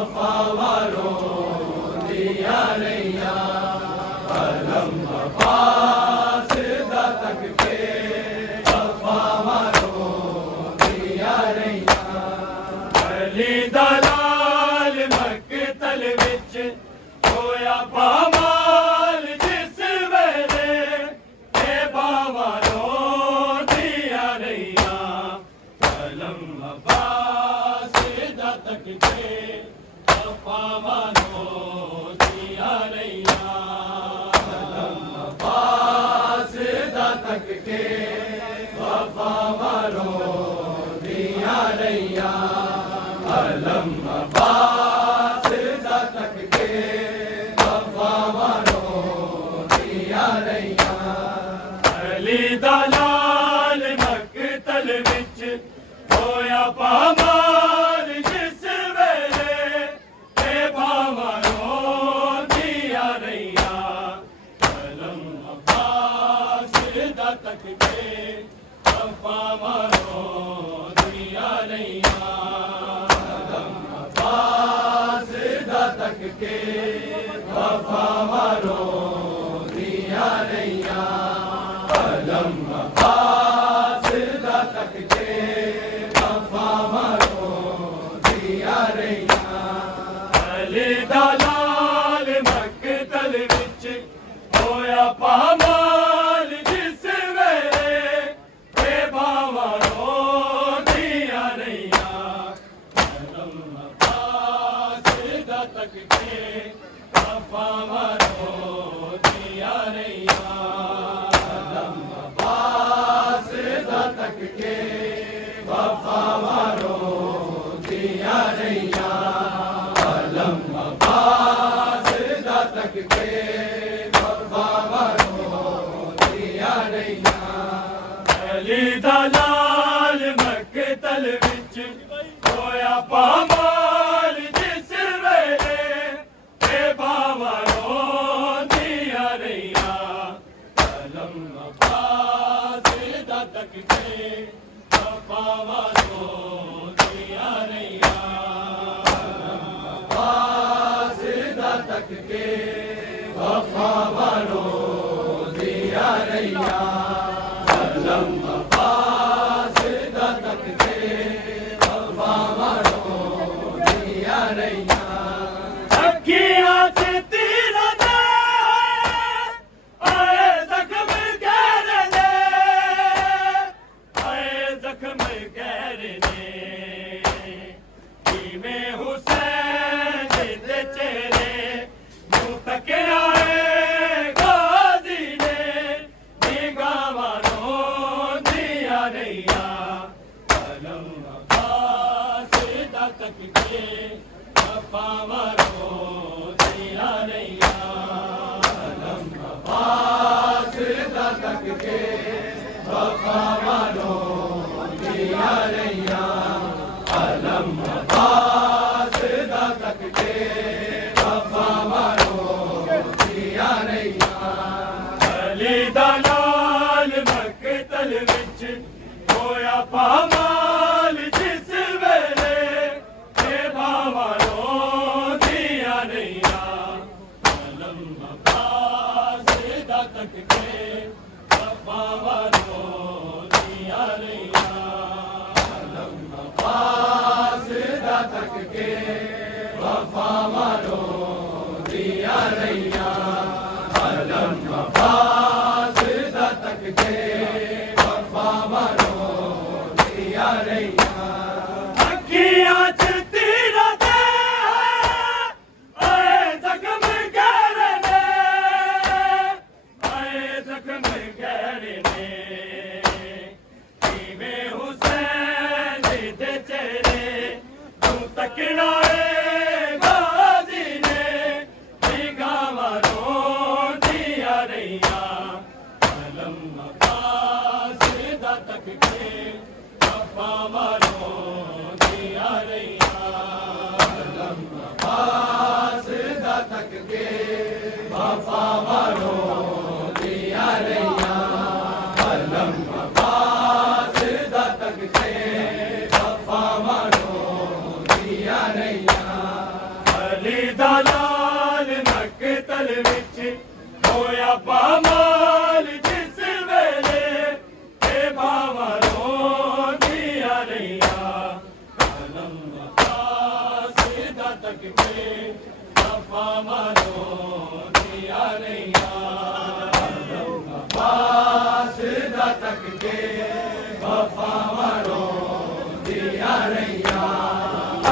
वफावां रोंदियां रहियां अलम अब्बास दा तक के वफावां रोंदियां रहियां अली दा लाल मकतल विच होया पामाल जिस वेले ए बावां रोंदियां रहियां अलम अब्बास दा तक के वफावां रोंदियां रहियां अलम अब्बास दा तक के वफावां रोंदियां रहियां अलम अब्बास दा तक के वफावां रोंदियां रहियां अली दा लाल मकतल विच होया पामाल जिस वेले ए बावां रोंदियां रहियां अलम अब्बास दा तक के वफावां रोंदियां रहियां अलम अब्बास दा तक के वफावां रोंदियां रहियां अलम अब्बास दा तक के वफावां रोंदियां रहियां अली दा लाल मकतल विच होया पामाल जिस वेले ए बावां रोंदियां रहियां अलम अब्बास दा तक के वफावां रोंदियां रहियां अलम अब्बास दा तक के वफावां रोंदियां रहियां अलम अब्बास दा तक के वफावां रोंदियां रहियां अली दा लाल मकतल विच होया पामाल जिस वेले ए बावां रोंदियां रहियां अलम अब्बास दा तक के वफावां रोंदियां रहियां अलम अब्बास दा तक के वफावां रोंदियां रहियां अलम अब्बास दा तक के वफावां रोंदियां रहियां अखियां च तीर दे आए जख्म गहरे ने आए जख्म गहरे ने किवें हुसैन दे चेहरे मुंह तकिया गाजी ने निगाहां रोंदियां रहियां अलम अब्बास दा तक के वफावां रोंदियां रहियां अलम अब्बास दा तक के वफावां रोंदियां रहियां अलम अब्बास दा तक के वफावां रोंदियां रहियां अली दा लाल मकतल विच होया पामाल जिस वेले ए बावां रोंदियां रहियां अलम अब्बास दा तक के वफावां रोंदियां रहियां अलम अब्बास दा तक के वफावां रोंदियां रहियां अलम अब्बास दा तक के वफावां रोंदियां रहियां अखियां च तीर दे आए जख्म गहरे ने आए जख्म गहरे ने किवें हुसैन दे चेहरे मुंह तकना गाजी ने निगाहां वफा मानो दिया नैया अब्बास दा तक के वफा मानो दिया नैया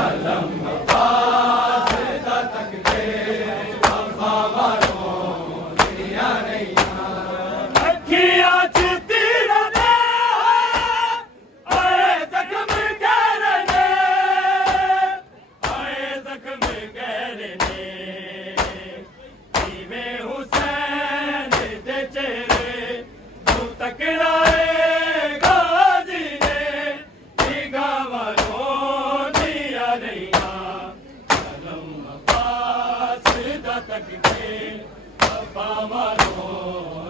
आलम अब्बास दा तक के वफा मानो दिया नैया अखियां च तीरा दे आए जख्म गहरे आए जख्म गहरे जीवे हुसैन दे चेहरे तू तकड़ाए गाजी ने निगावनो दिया नैया अलम अब्बास दा तक के वफा मानो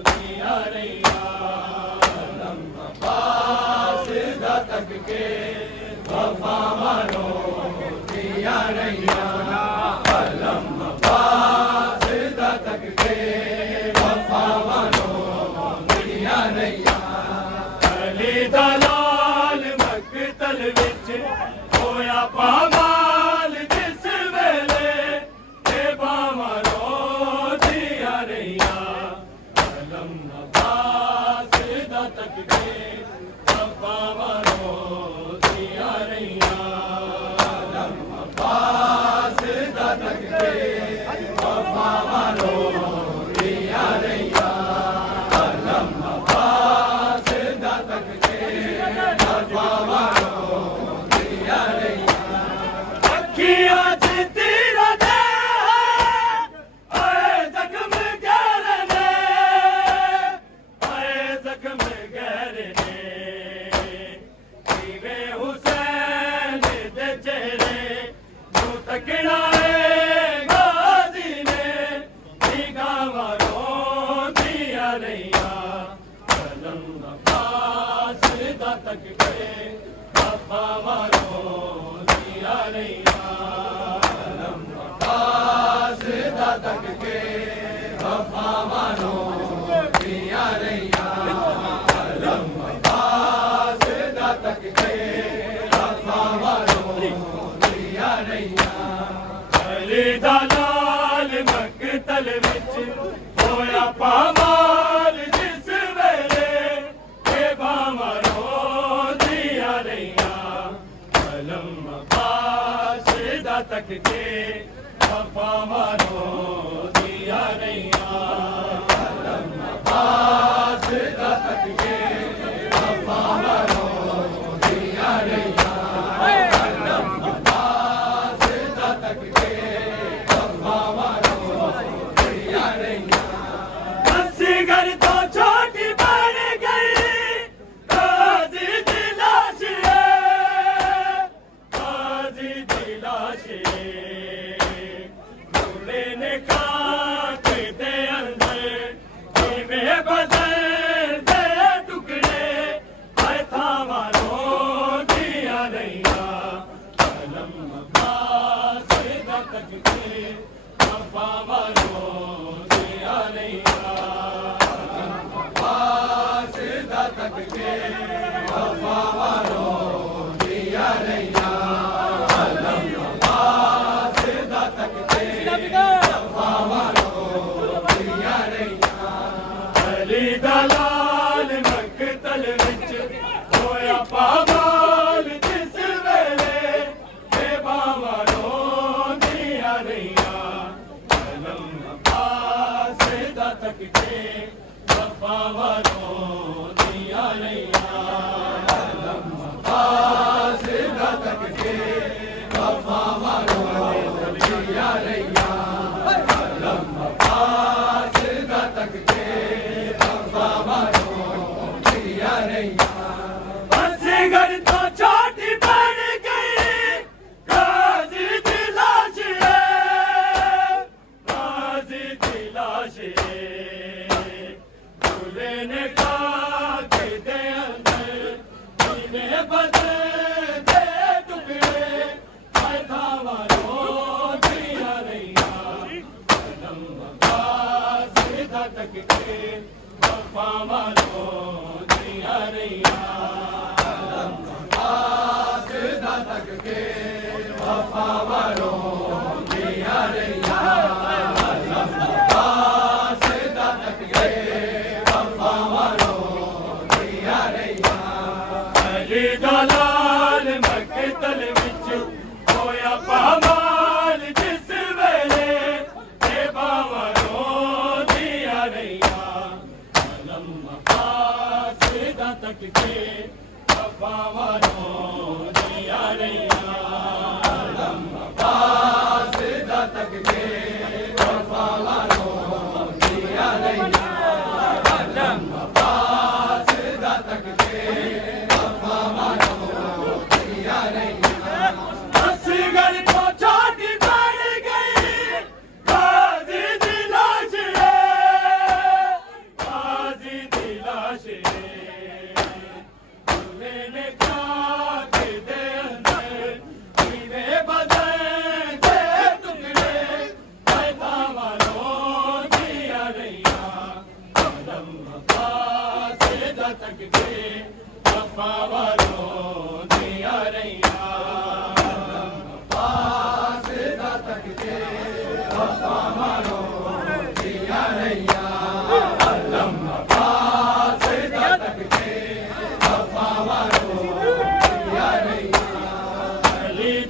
दिया नैया अलम अब्बास दा तक के वफा मानो दिया नैया अलम अब्बास दा तक के वफा मानो दिया नैया अली दा लाल मकतल विच होया पामाल जिस वेले ते बामानो दिया नैया अलम अब्बास दा तक के वफा मानो दिया नैया अलम अब्बास दा तक के वफा मानो दिया नैया अलम अब्बास दा तक के वफा मानो दिया नैया अखियां च तीरा दे आए जख्म गहरे ने आए जख्म गहरे ने जीवे हुसैन दे चेहरे तू तकड़ाए गाजी ने निगावनो दिया नैया अलम अब्बास दा तक के वफा मानो दिया नैया अलम अब्बास दा तक के वफा मानो दिया नैया अलम अब्बास दा तक के वफा मानो दिया नैया अली दा लाल मकतल विच होया पामाल जिस वेले ते बामानो दिया नैया अलम अब्बास दा तक के वफा मानो दिया नैया अलम अब्बास दा तक के वफा मानो दिया नैया अलम अब्बास दा तक के वफा मानो दिया नैया असगर तो छोटी बन गई गाजी दी लाश गाजी दी लाश झूले ने खाक दे अंदर जीवे बदल दे टुकड़े आए था मानो दिया नैया अलम अब्बास दा तक के वफा मानो दिया नैया अलम अब्बास दा तक के वफा मानो दिया नैया अलम अब्बास दा तक के वफा मानो दिया नैया अली दा लाल मकतल विच होया पामाल जिस वेले ते बामानो दिया नैया अलम अब्बास दा तक के वफा मानो दिया नैया अलम अब्बास दा तक के वफा मानो दिया नैया अलम अब्बास दा तक के वफा मानो दिया नैया असगर तो छोटी बन गई गाजी दी लाश गाजी दी लाश झूले ने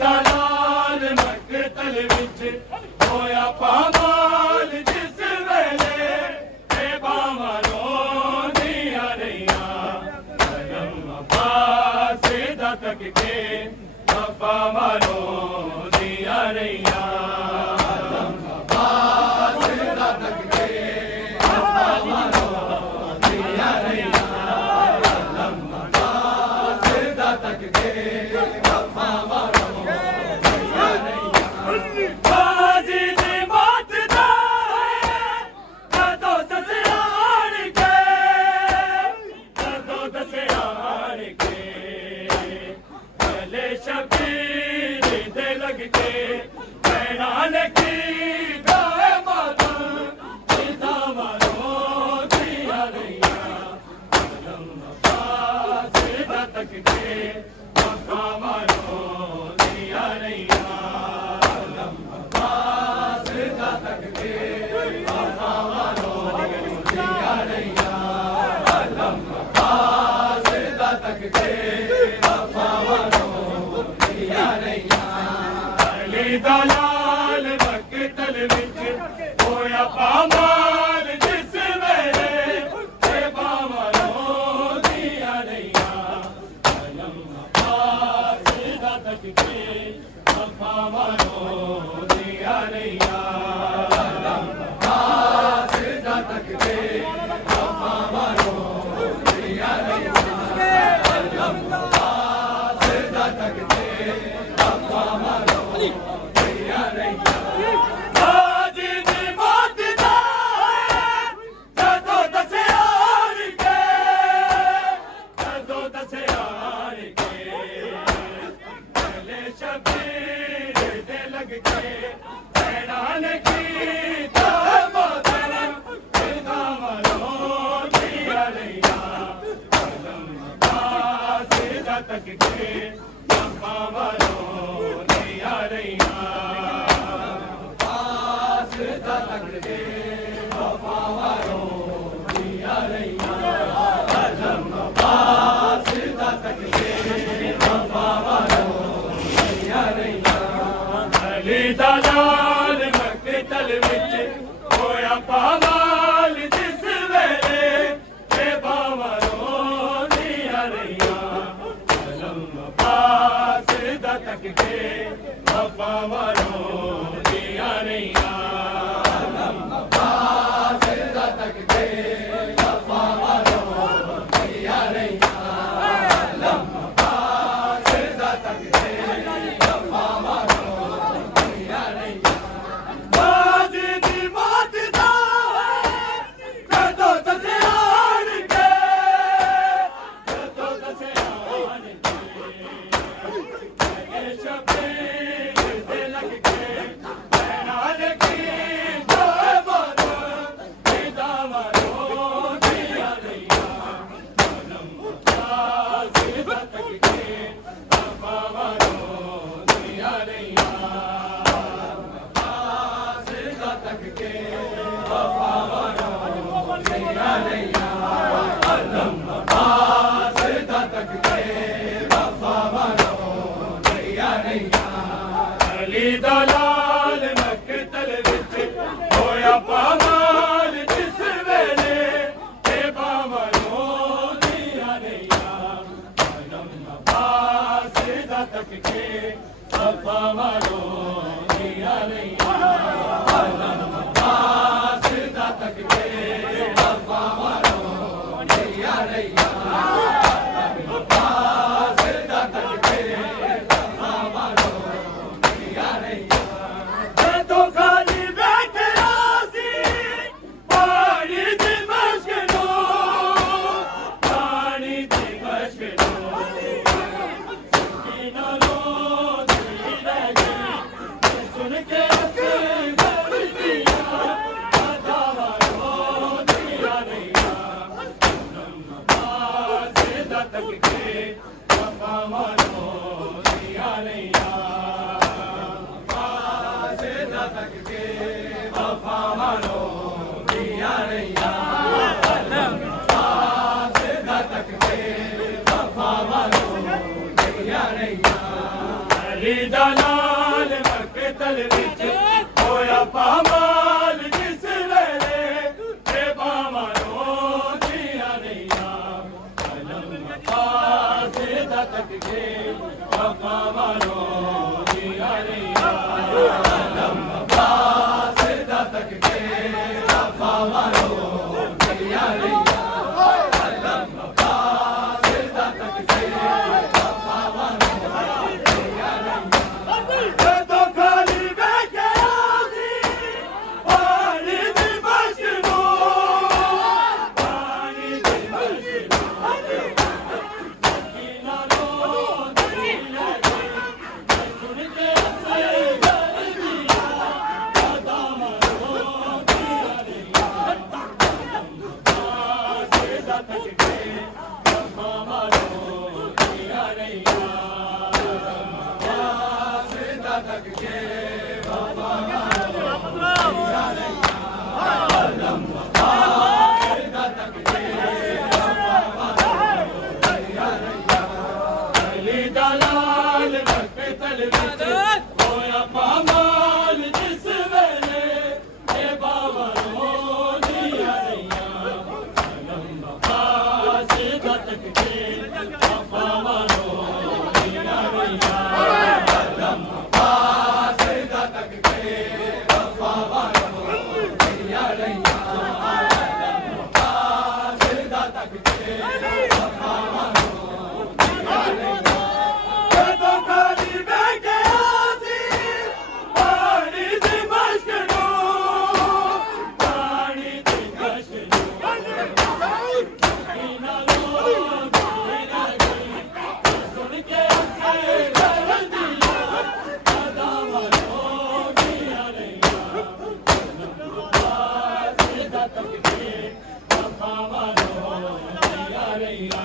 दलाल मकतल विच होया पामाल जिस वेले ते बावरों दिया रहियां कलम अब्बास दा तकके बावरों दिया रहियां कलम अब्बास दा तकके बावरों दिया रहियां कलम अब्बास दा तकके दलाल मकतल विच होया पामाल जिस वेले ते बावरों दिया रहियां कलम अब्बास दा तकके बावरों दिया रहियां कलम अब्बास दा तकके बावरों दिया रहियां कलम अब्बास दा तकके दलाल मकतल विच होया पामाल जिस वेले ते बावरों दिया रहियां कलम अब्बास दा तकके बावरों दिया रहियां कलम अब्बास दा तकके बावरों दिया रहियां कलम अब्बास दा तकके तक के वफा वालों दिया रैया सिदा तक के वफा वालों दिया रैया अली दा नाल मक्तल विच होया पामाल जिस वेले ते बावालों दिया रैया अलम सिदा तक के वफा वालों दिया रैया अलम सिदा तक के वफा वालों दिया रैया अलम सिदा तक के वफा वालों दिया रैया तो खाली बैठे आसी पानी दी मशनो पानी दी मशनो किना लो दिया सुन के से कर दिया दाम लो दिया रैया सिदा तक के वफा वालों दिया रैया सिदा तक के वफा सिदा तक के अली दा लाल मक्तल विच होया पामाल जिस वेले ते बावालों दिया रैया अलम सिदा तक के वफा वालों दिया रैया अलम सिदा तक के वफा वालों दिया रैया सिदा तक के वफा वालों दिया रैया तो खाली बैठे आसी पानी दी मशनो पानी दी मशनो किना लो दिया सुन के से कर दिया दाम लो दिया रैया सिदा तक के वफा वालों दिया रैया